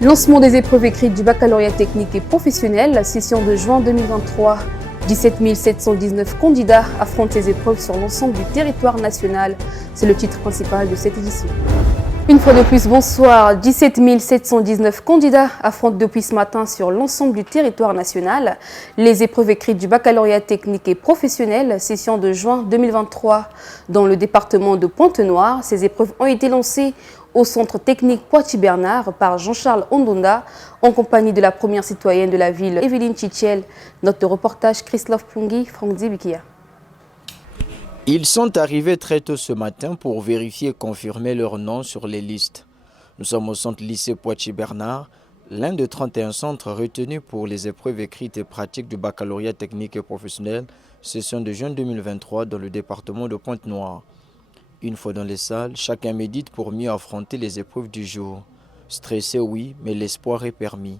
Lancement des épreuves écrites du baccalauréat technique et professionnel, la session de juin 2023. 17 719 candidats affrontent ces épreuves sur l'ensemble du territoire national. C'est le titre principal de cette édition. Une fois de plus, bonsoir. 17 719 candidats affrontent depuis ce matin sur l'ensemble du territoire national les épreuves écrites du baccalauréat technique et professionnel, session de juin 2023. Dans le département de Pointe-Noire, ces épreuves ont été lancées au centre technique Poitiers-Bernard par Jean-Charles Ondonda en compagnie de la première citoyenne de la ville, Evelyne Chichiel. Notre reportage, Christophe Pungi, Franck Zibikia. Ils sont arrivés très tôt ce matin pour vérifier et confirmer leur nom sur les listes. Nous sommes au centre lycée Poitiers-Bernard, l'un des 31 centres retenus pour les épreuves écrites et pratiques du baccalauréat technique et professionnel, session de juin 2023 dans le département de Pointe-Noire. Une fois dans les salles, chacun médite pour mieux affronter les épreuves du jour. Stressé, oui, mais l'espoir est permis.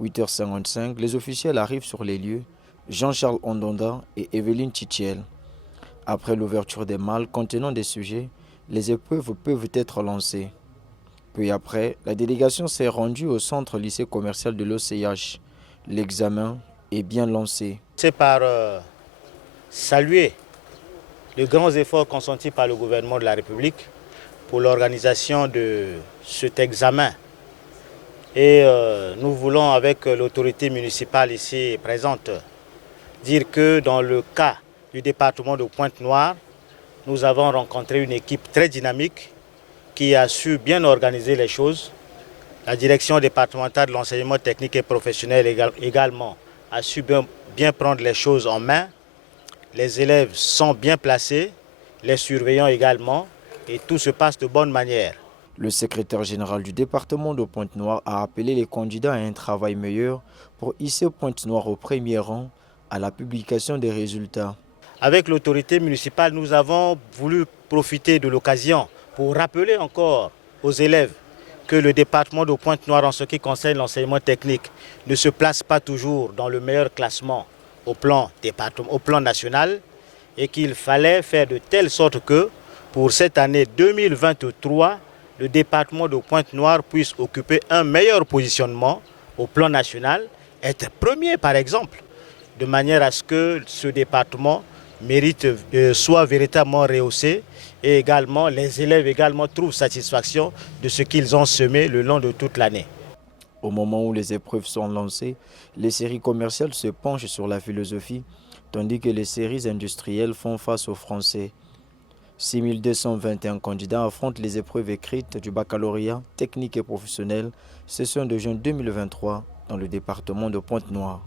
8h55, les officiels arrivent sur les lieux, Jean-Charles Ondonda et Evelyne Chichiel. Après l'ouverture des malles contenant des sujets, les épreuves peuvent être lancées. Puis après, la délégation s'est rendue au centre lycée commercial de l'OCH. L'examen est bien lancé. C'est par saluer les grands efforts consentis par le gouvernement de la République pour l'organisation de cet examen. Et nous voulons, avec l'autorité municipale ici présente, dire que dans le cas du département de Pointe-Noire, nous avons rencontré une équipe très dynamique qui a su bien organiser les choses. La direction départementale de l'enseignement technique et professionnel également a su bien prendre les choses en main. Les élèves sont bien placés, les surveillants également, et tout se passe de bonne manière. Le secrétaire général du département de Pointe-Noire a appelé les candidats à un travail meilleur pour hisser Pointe-Noire au premier rang à la publication des résultats. Avec l'autorité municipale, nous avons voulu profiter de l'occasion pour rappeler encore aux élèves que le département de Pointe-Noire, en ce qui concerne l'enseignement technique, ne se place pas toujours dans le meilleur classement au plan national et qu'il fallait faire de telle sorte que pour cette année 2023, le département de Pointe-Noire puisse occuper un meilleur positionnement au plan national, être premier par exemple, de manière à ce que ce département soit véritablement rehaussé et également les élèves également trouvent satisfaction de ce qu'ils ont semé le long de toute l'année. Au moment où les épreuves sont lancées, les séries commerciales se penchent sur la philosophie, tandis que les séries industrielles font face aux Français. 6221 candidats affrontent les épreuves écrites du baccalauréat technique et professionnel, session de juin 2023 dans le département de Pointe-Noire.